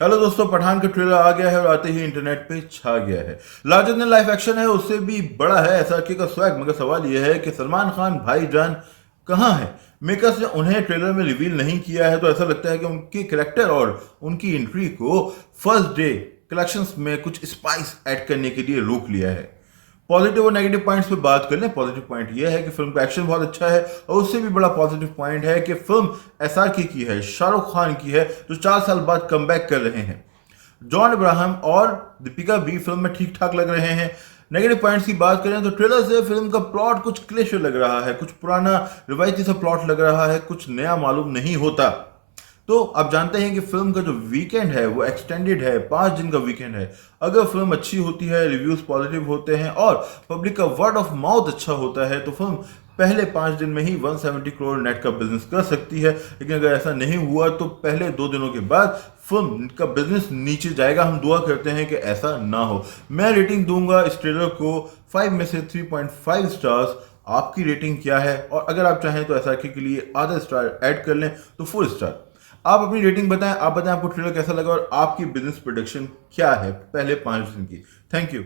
Hello दोस्तों, पठान का trailer आ गया है और आते ही इंटरनेट पे छा गया है। लार्जर देन लाइफ एक्शन है, उससे भी बड़ा है एसआरके का स्वैग। मगर सवाल यह है कि सलमान खान भाईजान कहाँ है। मेकर्स ने उन्हें ट्रेलर में रिवील नहीं किया है, तो ऐसा लगता है कि उनके करेक्टर और उनकी एंट्री को फर्स्ट डे कलेक्शंस में कुछ स्पाइस ऐड करने के लिए रोक लिया है। पॉजिटिव और नेगेटिव पॉइंट्स पे बात कर लें। पॉजिटिव पॉइंट ये है कि फिल्म का एक्शन बहुत अच्छा है, और उससे भी बड़ा पॉजिटिव पॉइंट है कि फिल्म एसआरके की है, शाहरुख खान की है, जो 4 साल बाद कमबैक कर रहे हैं। जॉन अब्राहम और दीपिका भी फिल्म में ठीक ठाक लग रहे हैं। नेगेटिव पॉइंट्स की बात करें तो ट्रेलर से फिल्म का प्लॉट कुछ क्लिश लग रहा है, कुछ पुराना रिवायती सा प्लॉट लग रहा है, कुछ नया मालूम नहीं होता। तो आप जानते हैं कि फिल्म का जो वीकेंड है वो एक्सटेंडेड है, 5 दिन का वीकेंड है। अगर फिल्म अच्छी होती है, रिव्यूज पॉजिटिव होते हैं और पब्लिक का वर्ड ऑफ माउथ अच्छा होता है, तो फिल्म पहले 5 दिन में ही 170 करोड़ नेट का बिजनेस कर सकती है। लेकिन अगर ऐसा नहीं हुआ तो पहले 2 दिनों के बाद फिल्म का बिजनेस नीचे जाएगा। हम दुआ करते हैं कि ऐसा ना हो। मैं रेटिंग दूंगा इस ट्रेलर को 5 में से 3.5 स्टार्स। आपकी रेटिंग क्या है? और अगर आप चाहें तो एसआरके के लिए आधा स्टार ऐड कर लें तो 4 स्टार। आप अपनी रेटिंग बताएं, आप बताएं आपको ट्रेलर कैसा लगा और आपकी बिजनेस प्रोडक्शन क्या है पहले 5 दिन की। Thank you.